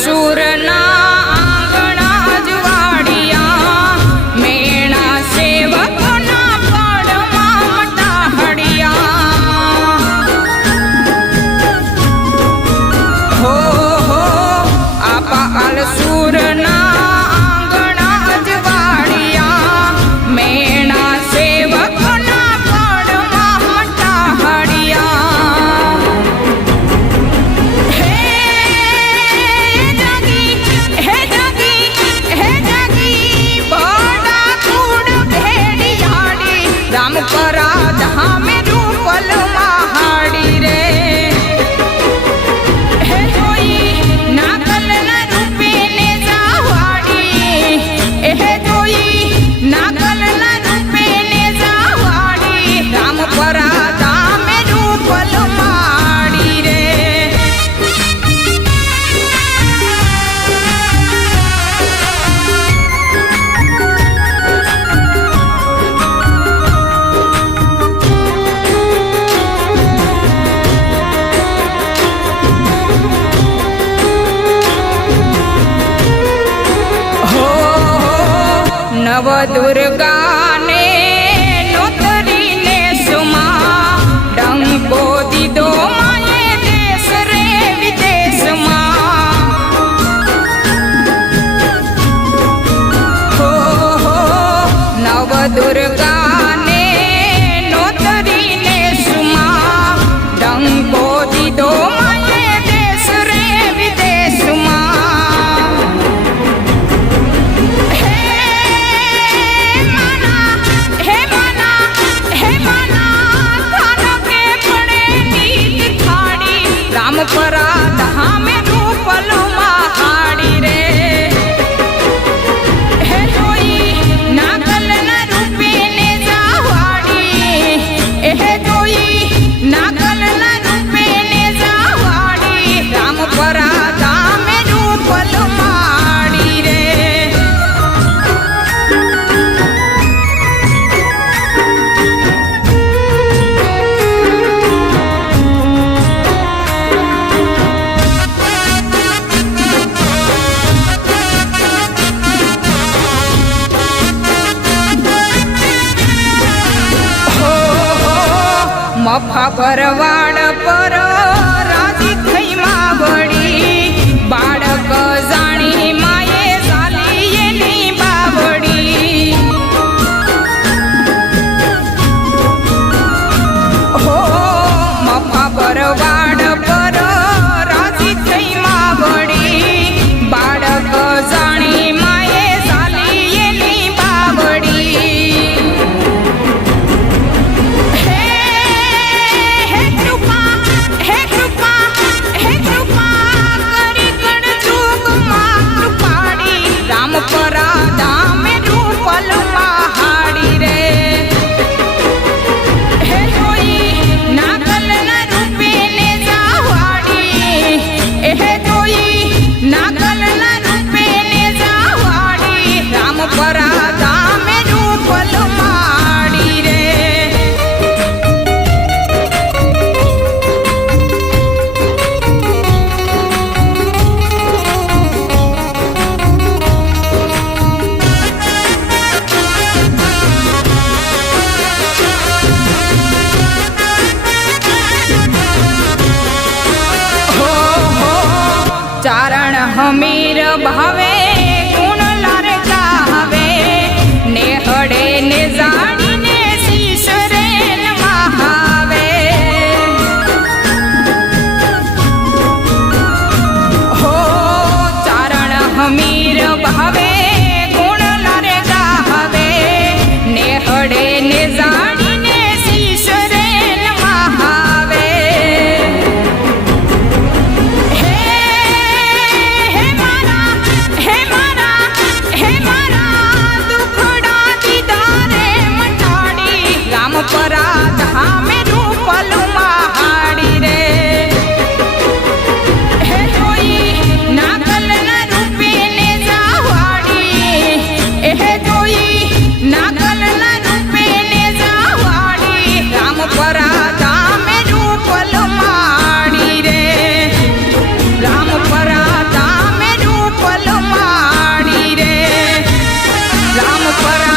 सूरना आंगणा जुवाड़िया मेणा सेवकना पड़मा मटाहड़िया हो आपा आल सूरना आंगणा जुवाड़िया मेणा सेवकना पड़मा मटाहड़िया राम परा जहाँ में रूपल महाड़ी रे हे जोई नागल न रूपे ने जावाड़ी हे जोई नागल न रूपे ने जावाड़ी राम परा जहाँ में रूपल महाड़ी रे नव दुर्गा ने नोतरी ने सुमा डंको दीदो माये देश रे विदेश माँ हो नव दुर्गा ने नोतरी ने सुमा डंको दीदो माये देश रे विदेश माँ राम परा जहाँ में रूपल महाड़ी रे हे जोई नागल न रूपे ने जावाड़ी हे जोई नागल न रूपे ने जावाड़ी राम परा जहाँ में रूपल महाड़ी रे मफा भरवाड पर राजी थई मावड़ी बाळक जाणी माये झाली येनी बावडी हो मफा भरवाड पर राजी थई मावड़ी बाळक जाणी माये झाली येनी बावडी Hey, વીર ભાવે ગુણ લારે ગાવે નેહડે ને જાણીને શીશ રે નમાવે હે મારા દુખડા દીધા રે મટાડી રામપરા ધામે રૂપલ મહાડી રે હે જોઈ નાગલના રૂપે ને જાવાડી હે જોઈ નાગલના રૂપે ને જાવાડી રામપરા ધામે રૂપલ માડી રે રામપરા ધામે રૂપલ માડી રે રામપરા